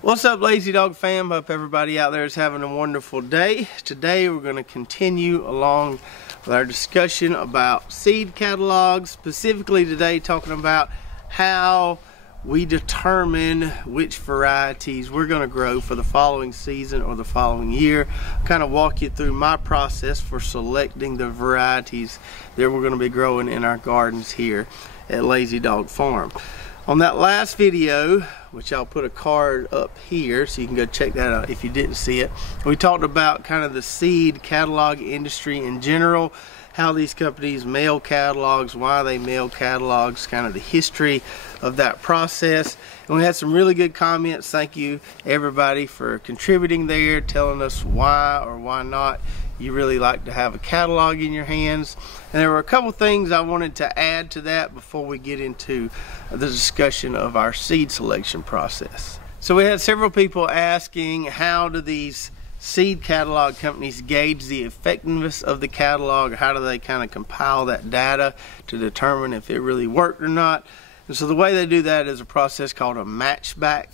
What's up, Lazy Dog fam? Hope everybody out there is having a wonderful day. Today we're going to continue along with our discussion about seed catalogs, specifically today talking about how we determine which varieties we're going to grow for the following season or the following year. Kind of walk you through my process for selecting the varieties that we're going to be growing in our gardens here at Lazy Dog Farm. On that last video, which I'll put a card up here so you can go check that out if you didn't see it, we talked about kind of the seed catalog industry in general, how these companies mail catalogs, why they mail catalogs, kind of the history of that process. And we had some really good comments. Thank you everybody for contributing there, telling us why or why not you really like to have a catalog in your hands. And there were a couple things I wanted to add to that before we get into the discussion of our seed selection process. So we had several people asking, how do these seed catalog companies gauge the effectiveness of the catalog? How do they kind of compile that data to determine if it really worked or not? And so the way they do that is a process called a matchback.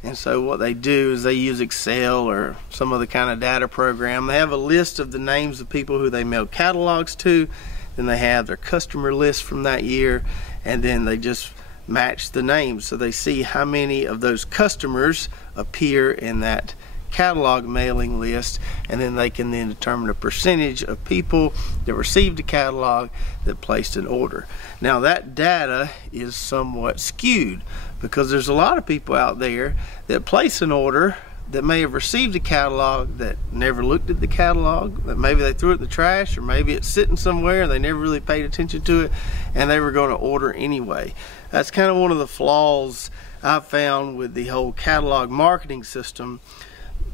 And so what they do is they use Excel or some other kind of data program. They have a list of the names of people who they mail catalogs to. Then they have their customer list from that year, and then they just match the names. So they see how many of those customers appear in that catalog mailing list, and then they can then determine a percentage of people that received a catalog that placed an order. Now that data is somewhat skewed because there's a lot of people out there that place an order that may have received a catalog that never looked at the catalog, that maybe they threw it in the trash, or maybe it's sitting somewhere and they never really paid attention to it and they were going to order anyway. That's kind of one of the flaws I found with the whole catalog marketing system.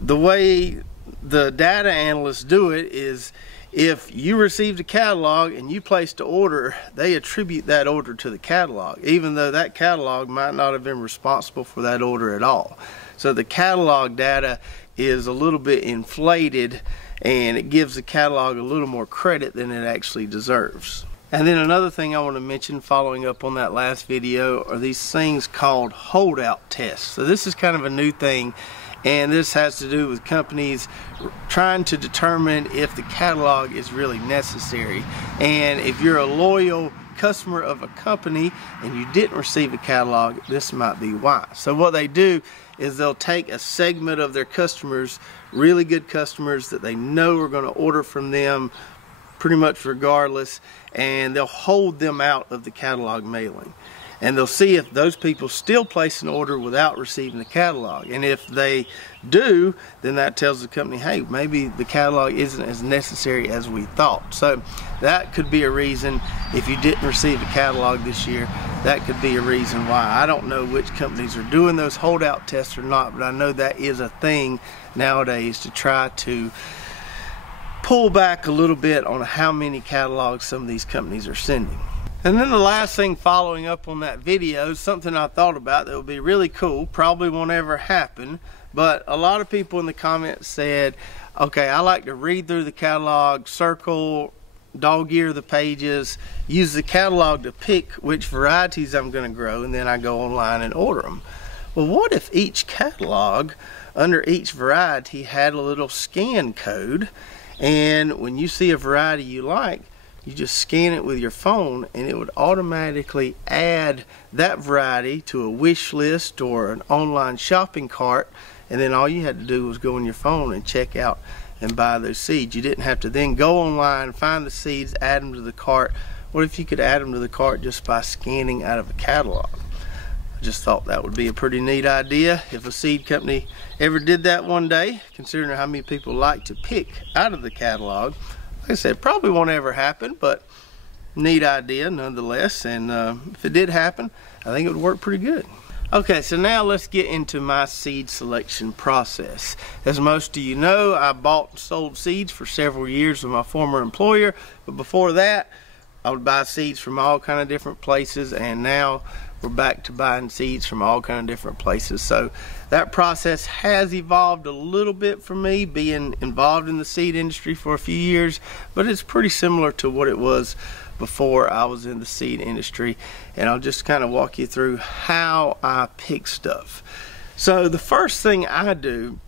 The way the data analysts do it is, if you received a catalog and you placed an order, they attribute that order to the catalog, even though that catalog might not have been responsible for that order at all. So the catalog data is a little bit inflated, and it gives the catalog a little more credit than it actually deserves. And then another thing I want to mention, following up on that last video, are these things called holdout tests. So this is kind of a new thing, and this has to do with companies trying to determine if the catalog is really necessary. And if you're a loyal customer of a company and you didn't receive a catalog, this might be why. So what they do is they'll take a segment of their customers, really good customers that they know are going to order from them pretty much regardless, and they'll hold them out of the catalog mailing. And they'll see if those people still place an order without receiving the catalog. And if they do, then that tells the company, hey, maybe the catalog isn't as necessary as we thought. So that could be a reason. If you didn't receive a catalog this year, that could be a reason why. I don't know which companies are doing those holdout tests or not, but I know that is a thing nowadays to try to pull back a little bit on how many catalogs some of these companies are sending. And then the last thing following up on that video is something I thought about that would be really cool, probably won't ever happen, but a lot of people in the comments said, okay, I like to read through the catalog, circle, dog-ear the pages, use the catalog to pick which varieties I'm going to grow, and then I go online and order them. Well, what if each catalog under each variety had a little scan code, and when you see a variety you like, you just scan it with your phone and it would automatically add that variety to a wish list or an online shopping cart, and then all you had to do was go on your phone and check out and buy those seeds. You didn't have to then go online, find the seeds, add them to the cart. What if you could add them to the cart just by scanning out of a catalog? I just thought that would be a pretty neat idea if a seed company ever did that one day, considering how many people like to pick out of the catalog. Like I said, probably won't ever happen, but neat idea nonetheless. And if it did happen, I think it would work pretty good. Okay, so now let's get into my seed selection process. As most of you know, I bought and sold seeds for several years with my former employer, but before that, I would buy seeds from all kind of different places, and now we're back to buying seeds from all kind of different places. So that process has evolved a little bit for me, being involved in the seed industry for a few years, but it's pretty similar to what it was before I was in the seed industry. And I'll just kind of walk you through how I pick stuff. So the first thing I do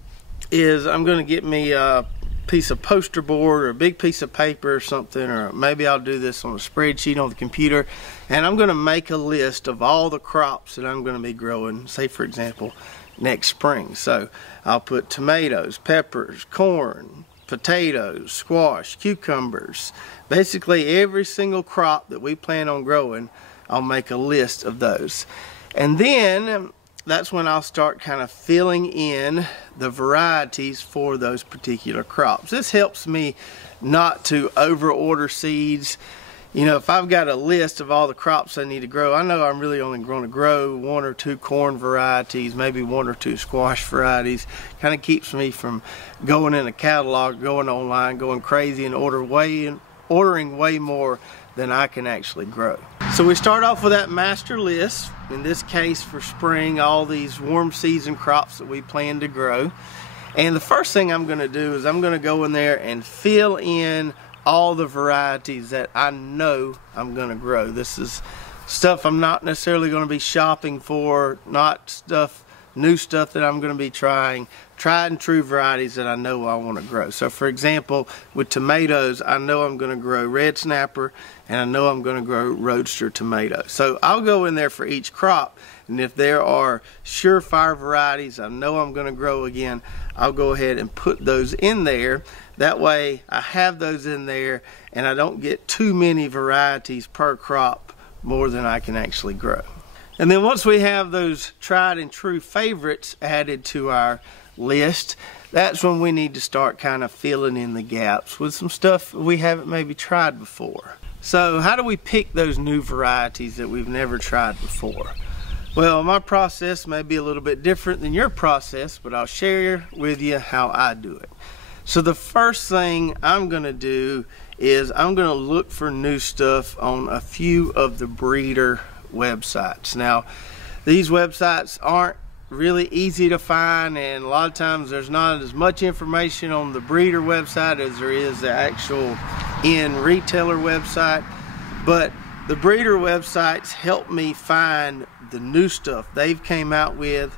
is I'm going to get me a piece of poster board or a big piece of paper or something, or maybe I'll do this on a spreadsheet on the computer, and I'm going to make a list of all the crops that I'm going to be growing, say for example next spring. So I'll put tomatoes, peppers, corn, potatoes, squash, cucumbers, basically every single crop that we plan on growing. I'll make a list of those, and then that's when I'll start kind of filling in the varieties for those particular crops. This helps me not to over order seeds. You know, if I've got a list of all the crops I need to grow, I know I'm really only going to grow 1 or 2 corn varieties, maybe 1 or 2 squash varieties. Kind of keeps me from going in a catalog, going online, going crazy and ordering way more than I can actually grow. So we start off with that master list. In this case for spring, all these warm season crops that we plan to grow. And the first thing I'm going to do is I'm going to go in there and fill in all the varieties that I know I'm going to grow. This is stuff I'm not necessarily going to be shopping for, not new stuff that I'm going to be trying, tried and true varieties that I know I want to grow. So for example, with tomatoes, I know I'm going to grow red snapper, and I know I'm going to grow roadster tomato. So I'll go in there for each crop, and if there are surefire varieties I know I'm going to grow again, I'll go ahead and put those in there. That way I have those in there and I don't get too many varieties per crop, more than I can actually grow. And then once we have those tried and true favorites added to our list, that's when we need to start kind of filling in the gaps with some stuff we haven't maybe tried before. So how do we pick those new varieties that we've never tried before? Well, my process may be a little bit different than your process, but I'll share with you how I do it. So the first thing I'm going to do is I'm going to look for new stuff on a few of the breeder websites. Now, these websites aren't really easy to find, and a lot of times there's not as much information on the breeder website as there is the actual retailer website. But the breeder websites help me find the new stuff they've came out with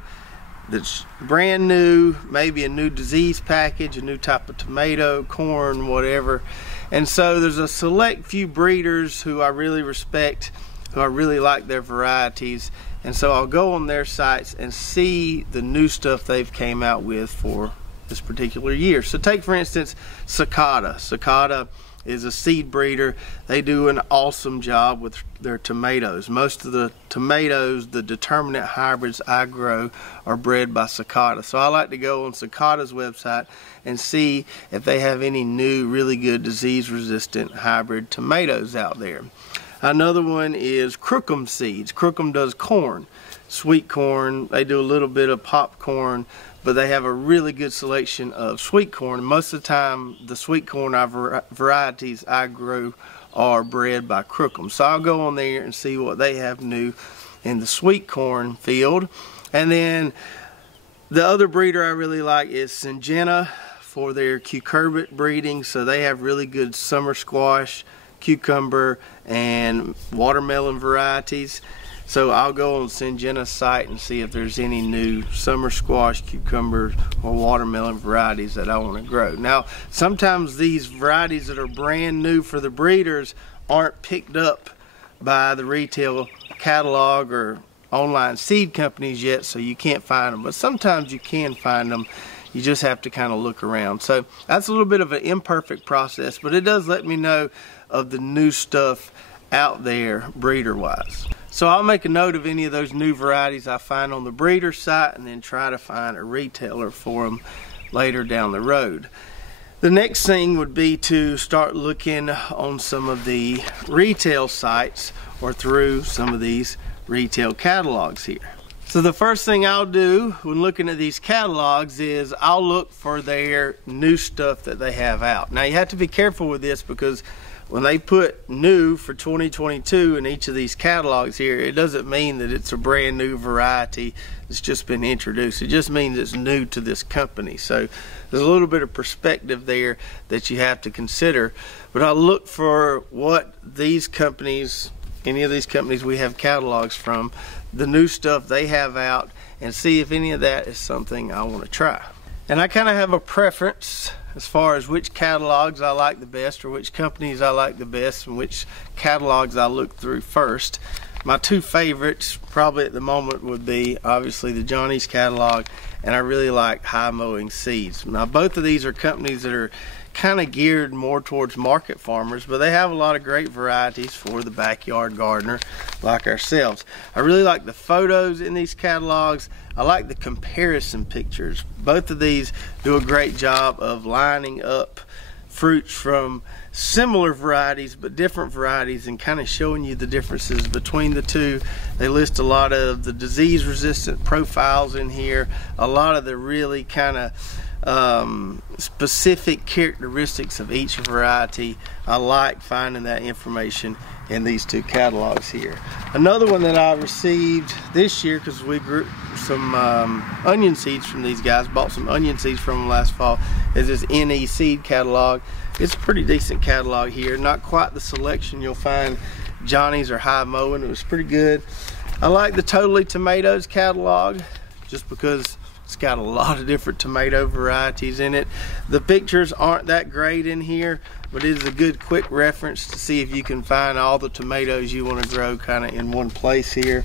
that's brand new, maybe a new disease package, a new type of tomato, corn, whatever. And so there's a select few breeders who I really respect, who I really like their varieties, and so I'll go on their sites and see the new stuff they've came out with for this particular year. So take for instance Cicada. Cicada is a seed breeder. They do an awesome job with their tomatoes. Most of the tomatoes, the determinate hybrids I grow, are bred by Cicada. So I like to go on Cicada's website and see if they have any new really good disease resistant hybrid tomatoes out there. Another one is Crookham Seeds. Crookham does corn, sweet corn. They do a little bit of popcorn, but they have a really good selection of sweet corn. Most of the time, the sweet corn varieties I grow are bred by Crookham. So I'll go on there and see what they have new in the sweet corn field. And then the other breeder I really like is Syngenta for their cucurbit breeding. So they have really good summer squash, cucumber, and watermelon varieties. So I'll go on Syngenta's site and see if there's any new summer squash, cucumber, or watermelon varieties that I want to grow. Now, sometimes these varieties that are brand new for the breeders aren't picked up by the retail catalog or online seed companies yet, so you can't find them. But sometimes you can find them. You just have to kind of look around. So that's a little bit of an imperfect process, but it does let me know of the new stuff out there breeder-wise. So I'll make a note of any of those new varieties I find on the breeder site and then try to find a retailer for them later down the road. The next thing would be to start looking on some of the retail sites or through some of these retail catalogs here. So the first thing I'll do when looking at these catalogs is I'll look for their new stuff that they have out. Now you have to be careful with this, because when they put new for 2022 in each of these catalogs here, it doesn't mean that it's a brand new variety that's just been introduced. It just means it's new to this company. So there's a little bit of perspective there that you have to consider. But I'll look for what these companies, any of these companies we have catalogs from, the new stuff they have out, and see if any of that is something I want to try. And I kind of have a preference as far as which catalogs I like the best, or which companies I like the best, and which catalogs I look through first. My two favorites probably at the moment would be obviously the Johnny's catalog, and I really like High Mowing Seeds. Now both of these are companies that are kind of geared more towards market farmers, but they have a lot of great varieties for the backyard gardener like ourselves. I really like the photos in these catalogs. I like the comparison pictures. Both of these do a great job of lining up fruits from similar varieties but different varieties and kind of showing you the differences between the two. They list a lot of the disease resistant profiles in here, a lot of the really kind of specific characteristics of each variety. I like finding that information in these two catalogs here. Another one that I received this year, because we grew some onion seeds from these guys, bought some onion seeds from them last fall, is this NE seed catalog. It's a pretty decent catalog here, not quite the selection you'll find Johnny's or High Mowing. It was pretty good. I like the Totally Tomatoes catalog just because it's got a lot of different tomato varieties in it. The pictures aren't that great in here, but it is a good quick reference to see if you can find all the tomatoes you want to grow kind of in one place here.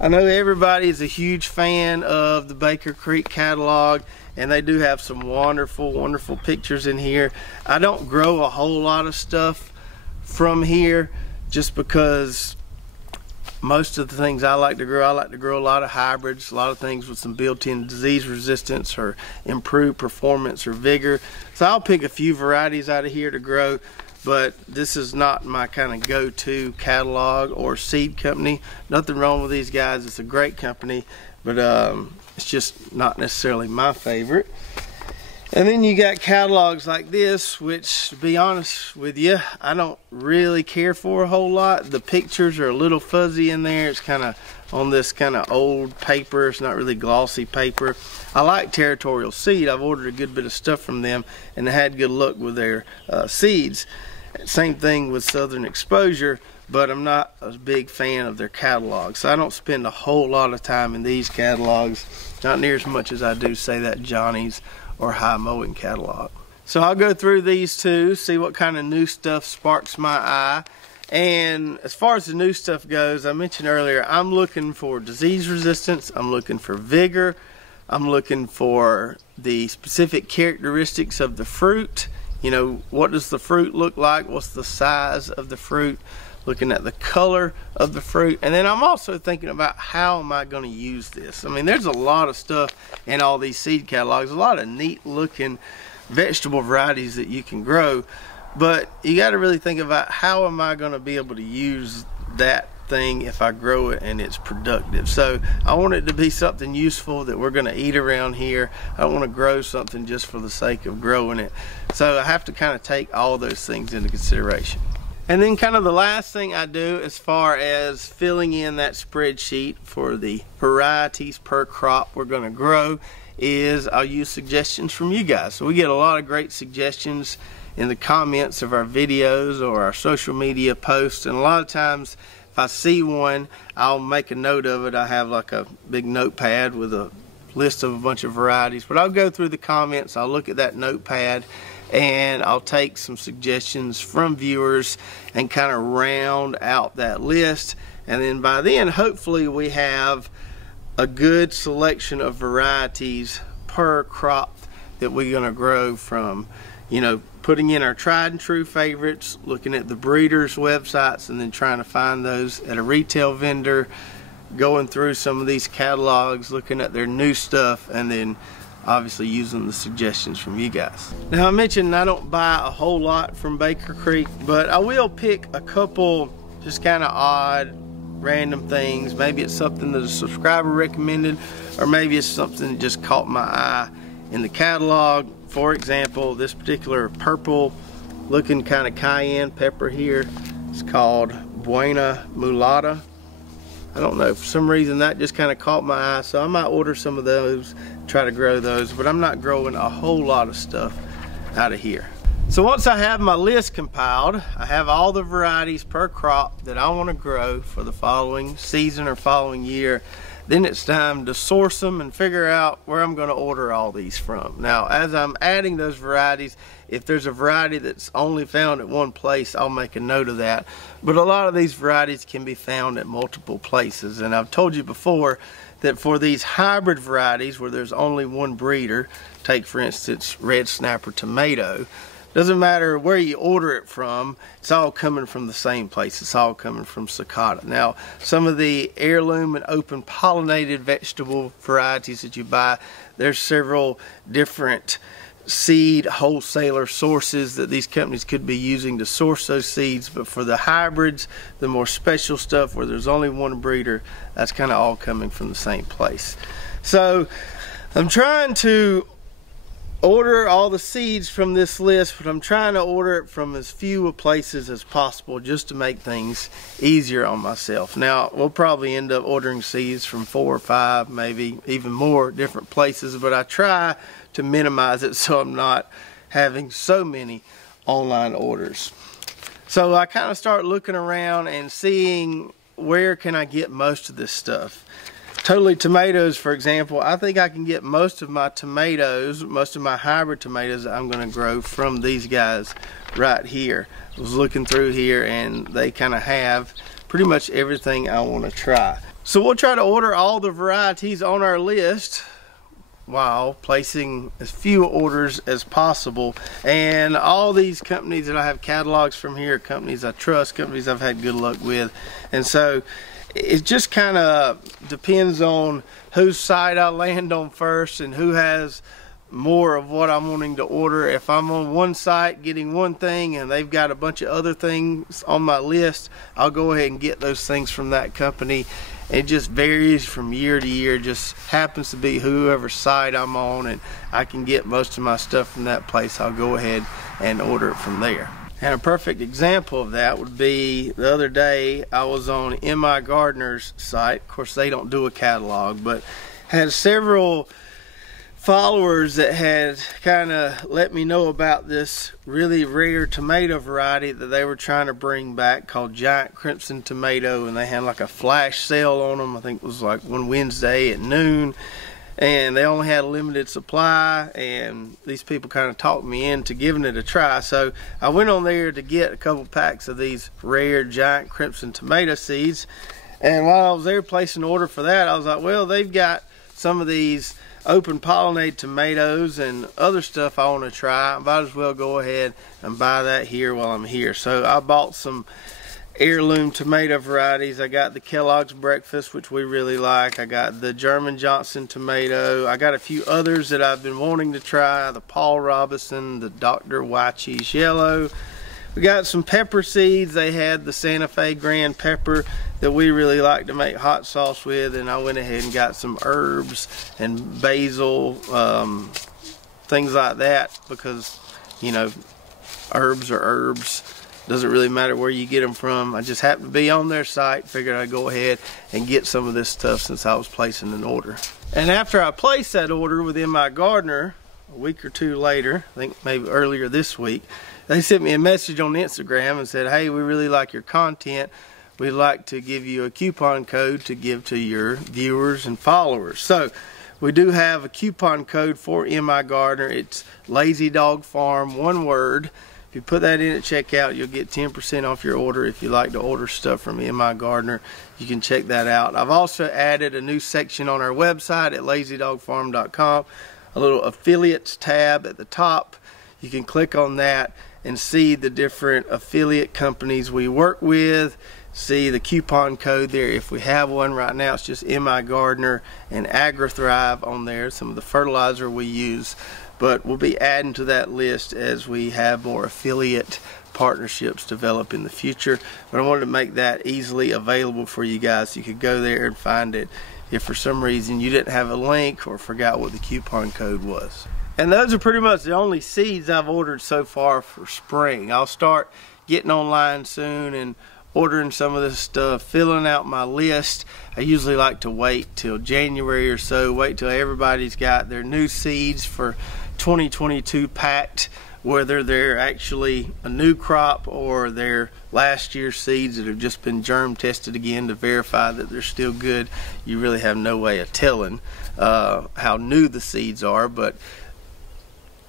I know everybody is a huge fan of the Baker Creek catalog, and they do have some wonderful, wonderful pictures in here. I don't grow a whole lot of stuff from here just because most of the things I like to grow a lot of hybrids, a lot of things with some built-in disease resistance or improved performance or vigor. So I'll pick a few varieties out of here to grow, but this is not my kind of go-to catalog or seed company. Nothing wrong with these guys, it's a great company, but it's just not necessarily my favorite. And then you got catalogs like this, which, to be honest with you, I don't really care for a whole lot. The pictures are a little fuzzy in there. It's kind of on this kind of old paper. It's not really glossy paper. I like Territorial Seed. I've ordered a good bit of stuff from them and had good luck with their seeds. Same thing with Southern Exposure, but I'm not a big fan of their catalogs. So I don't spend a whole lot of time in these catalogs, not near as much as I do, say, that Johnny's or High Mowing catalog. So I'll go through these two, see what kind of new stuff sparks my eye. And as far as the new stuff goes, I mentioned earlier, I'm looking for disease resistance, I'm looking for vigor, I'm looking for the specific characteristics of the fruit. You know, what does the fruit look like? What's the size of the fruit? Looking at the color of the fruit. And then I'm also thinking about how am I going to use this. I mean, there's a lot of stuff in all these seed catalogs, a lot of neat looking vegetable varieties that you can grow, but you got to really think about how am I going to be able to use that thing if I grow it and it's productive. So I want it to be something useful that we're going to eat around here. I don't want to grow something just for the sake of growing it. So I have to kind of take all those things into consideration. And then kind of the last thing I do as far as filling in that spreadsheet for the varieties per crop we're going to grow is I'll use suggestions from you guys. So we get a lot of great suggestions in the comments of our videos or our social media posts, and a lot of times if I see one, I'll make a note of it. I have like a big notepad with a list of a bunch of varieties, but I'll go through the comments, I'll look at that notepad, and I'll take some suggestions from viewers and kind of round out that list. And then by then, hopefully we have a good selection of varieties per crop that we're going to grow from, you know, putting in our tried and true favorites, looking at the breeders' websites, and then trying to find those at a retail vendor, going through some of these catalogs, looking at their new stuff, and then obviously using the suggestions from you guys. Now I mentioned I don't buy a whole lot from Baker Creek, but I will pick a couple just kind of odd, random things. Maybe it's something that a subscriber recommended, or maybe it's something that just caught my eye in the catalog. For example, this particular purple looking kind of cayenne pepper here is called Buena Mulata. I don't know, for some reason that just kind of caught my eye, so I might order some of those, try to grow those, but I'm not growing a whole lot of stuff out of here. So once I have my list compiled, I have all the varieties per crop that I want to grow for the following season or following year, Then it's time to source them and figure out where I'm going to order all these from. Now, as I'm adding those varieties, if there's a variety that's only found at one place, I'll make a note of that. But a lot of these varieties can be found at multiple places. And I've told you before that for these hybrid varieties where there's only one breeder, take for instance red snapper tomato, doesn't matter where you order it from, it's all coming from the same place. It's all coming from Sakata. Now, some of the heirloom and open pollinated vegetable varieties that you buy, there's several different seed wholesaler sources that these companies could be using to source those seeds. But for the hybrids, the more special stuff where there's only one breeder, that's kind of all coming from the same place. So I'm trying to order all the seeds from this list, but I'm trying to order it from as few places as possible just to make things easier on myself. Now, we'll probably end up ordering seeds from 4 or 5, maybe even more different places, but I try to minimize it so I'm not having so many online orders. So I kind of start looking around and seeing where can I get most of this stuff. Totally Tomatoes, for example, I think I can get most of my tomatoes, most of my hybrid tomatoes that I'm going to grow from these guys right here. I was looking through here and they kind of have pretty much everything I want to try. So we'll try to order all the varieties on our list while placing as few orders as possible. And all these companies that I have catalogs from here are companies I trust, companies I've had good luck with. And so it just kind of depends on whose side I land on first and who has more of what I'm wanting to order. If I'm on one site getting one thing and they've got a bunch of other things on my list, I'll go ahead and get those things from that company. It just varies from year to year. It just happens to be whoever side I'm on, and I can get most of my stuff from that place. I'll go ahead and order it from there. And a perfect example of that would be the other day I was on M.I. Gardner's site. Of course, they don't do a catalog, but had several followers that had kind of let me know about this really rare tomato variety that they were trying to bring back called Giant Crimson Tomato, and they had like a flash sale on them. I think it was like one Wednesday at noon, and they only had a limited supply, and these people kind of talked me into giving it a try. So I went on there to get a couple packs of these rare Giant Crimson Tomato seeds, and while I was there placing an order for that, I was like, well, they've got some of these open pollinated tomatoes and other stuff I want to try. I might as well go ahead and buy that here while I'm here. So I bought some heirloom tomato varieties. I got the Kellogg's Breakfast, which we really like. I got the German Johnson tomato. I got a few others that I've been wanting to try. The Paul Robinson, the Dr. Wyche's Yellow. We got some pepper seeds. They had the Santa Fe Grand Pepper that we really like to make hot sauce with, and I went ahead and got some herbs and basil, things like that, because, you know, herbs are herbs. Doesn't really matter where you get them from. I just happened to be on their site, figured I'd go ahead and get some of this stuff since I was placing an order. And after I placed that order with M.I. Gardner, a week or two later, I think maybe earlier this week, they sent me a message on Instagram and said, hey, we really like your content. We'd like to give you a coupon code to give to your viewers and followers. So we do have a coupon code for M.I. Gardner. It's Lazy Dog Farm, one word. If you put that in at checkout, you'll get 10% off your order. If you like to order stuff from M.I. Gardner, you can check that out. I've also added a new section on our website at lazydogfarm.com, a little affiliates tab at the top. You can click on that and see the different affiliate companies we work with, see the coupon code there if we have one. Right now it's just M.I. Gardner and AgriThrive on there, some of the fertilizer we use, but we'll be adding to that list as we have more affiliate partnerships develop in the future. But I wanted to make that easily available for you guys so you could go there and find it if for some reason you didn't have a link or forgot what the coupon code was. And those are pretty much the only seeds I've ordered so far for spring. I'll start getting online soon and ordering some of this stuff, filling out my list. I usually like to wait till January or so, wait till everybody's got their new seeds for 2022 packed whether they're actually a new crop or they're last year's seeds that have just been germ tested again to verify that they're still good. You really have no way of telling how new the seeds are, but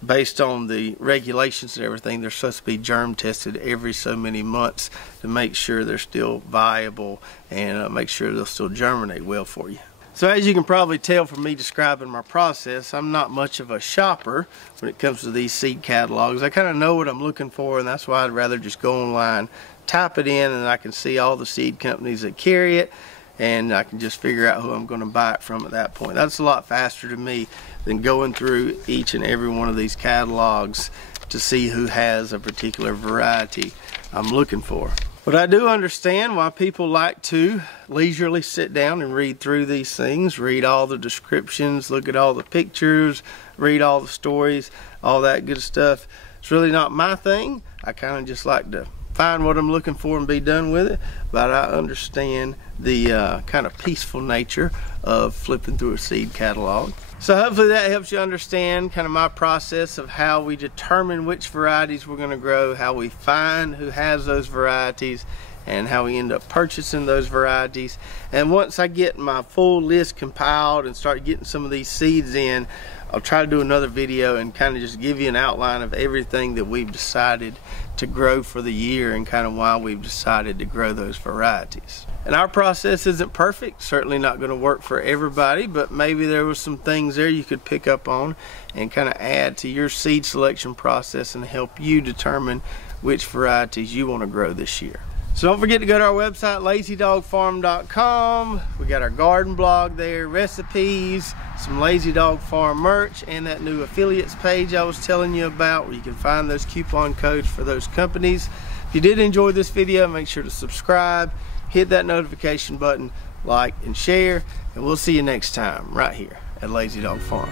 based on the regulations and everything, they're supposed to be germ tested every so many months to make sure they're still viable and make sure they'll still germinate well for you. So as you can probably tell from me describing my process, I'm not much of a shopper when it comes to these seed catalogs. I kind of know what I'm looking for, and that's why I'd rather just go online, type it in, and I can see all the seed companies that carry it, and I can just figure out who I'm going to buy it from at that point. That's a lot faster to me than going through each and every one of these catalogs to see who has a particular variety I'm looking for. But I do understand why people like to leisurely sit down and read through these things, read all the descriptions, look at all the pictures, read all the stories, all that good stuff. It's really not my thing. I kind of just like to find what I'm looking for and be done with it, but I understand the kind of peaceful nature of flipping through a seed catalog. So hopefully that helps you understand kind of my process of how we determine which varieties we're going to grow, how we find who has those varieties, and how we end up purchasing those varieties. And once I get my full list compiled and start getting some of these seeds in, I'll try to do another video and kind of just give you an outline of everything that we've decided to grow for the year and kind of why we've decided to grow those varieties. And our process isn't perfect, certainly not going to work for everybody, but maybe there was some things there you could pick up on and kind of add to your seed selection process and help you determine which varieties you want to grow this year. So don't forget to go to our website, lazydogfarm.com. We got our garden blog there, recipes, some Lazy Dog Farm merch, and that new affiliates page I was telling you about where you can find those coupon codes for those companies. If you did enjoy this video, make sure to subscribe, hit that notification button, like and share, and we'll see you next time right here at Lazy Dog Farm.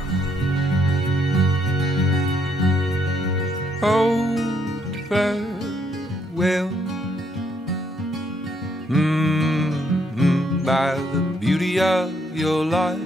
Oh, farewell. By the beauty of your life,